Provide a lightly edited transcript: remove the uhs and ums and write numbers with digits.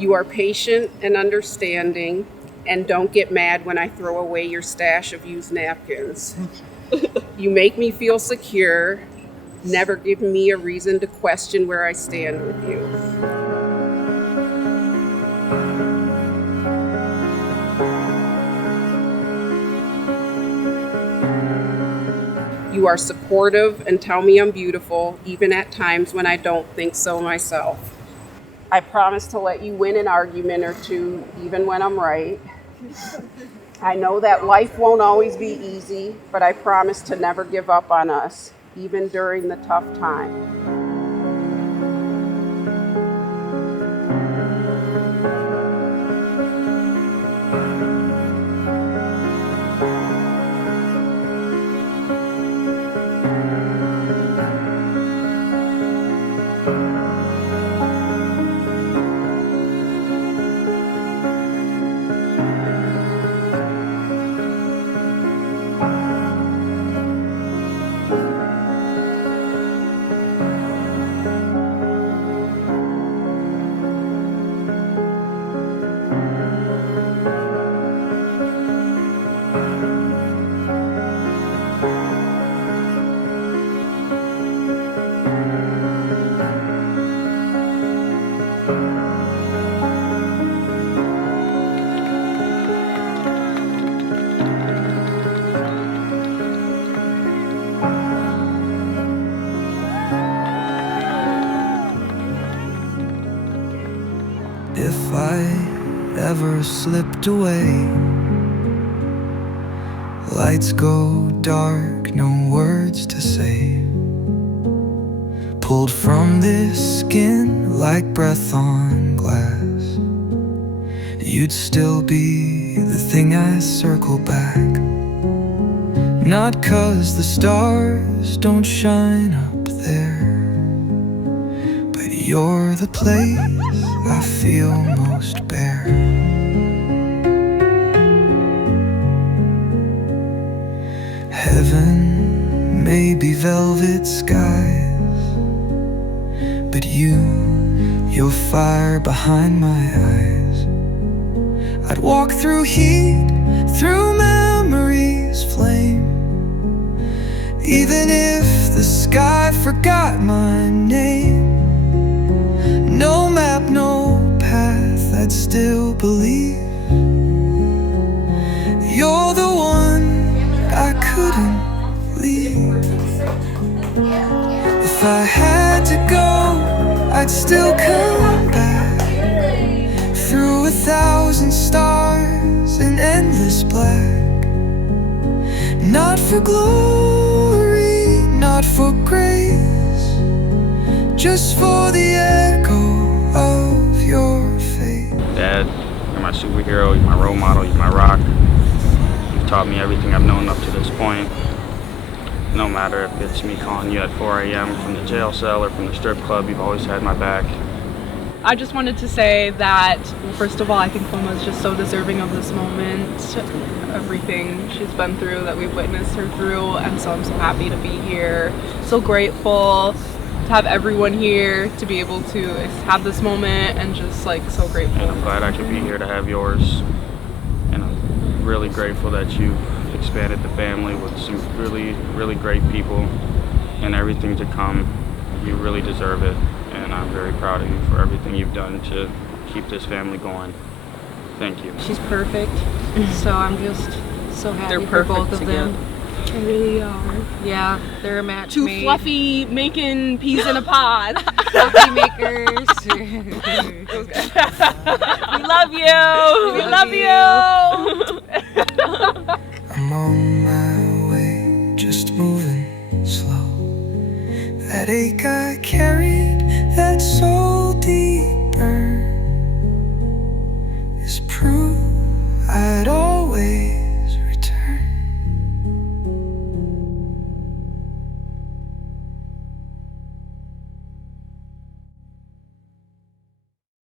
You are patient and understanding, and don't get mad when I throw away your stash of used napkins. You make me feel secure, never give me a reason to question where I stand with you. You are supportive and tell me I'm beautiful, even at times when I don't think so myself. I promise to let you win an argument or two, even when I'm right. I know that life won't always be easy, but I promise to never give up on us, even during the tough time. If I ever slipped away, lights go dark, no words to say. Pulled from this skin like breath on glass, you'd still be the thing I circle back. Not 'cause the stars don't shine up there, but you're the place I feel most bare. Heaven may be velvet skies, but you're fire behind my eyes. I'd walk through heat, through memories' flame, even if the sky forgot my name. No map, no path, I'd still believe you're the one I couldn't leave. If I had to go, I'd still come back through 1,000 stars and endless black. Not for glory, not for grace, just for the echo of your faith. Dad, you're my superhero, you're my role model, you're my rock. You've taught me everything I've known up to this point. No matter if it's me calling you at 4 a.m. from the jail cell or from the strip club, you've always had my back. I just wanted to say that, first of all, I think Mama is just so deserving of this moment. Everything she's been through, that we've witnessed her through, and so I'm so happy to be here. So grateful to have everyone here, to be able to have this moment, and just like so grateful. And I'm glad I could be here to have yours. And I'm really grateful that you've expanded the family with some really, really great people and everything to come. You really deserve it, and I'm very proud of you for everything you've done to keep this family going. Thank you. She's perfect, so I'm just so happy They're for perfect both of together. them. They really are. Yeah, they're a match Two made. fluffy making peas in a pod. Fluffy makers. We love you. We love you. I'm on my way, just moving slow. That ache I carried, that's so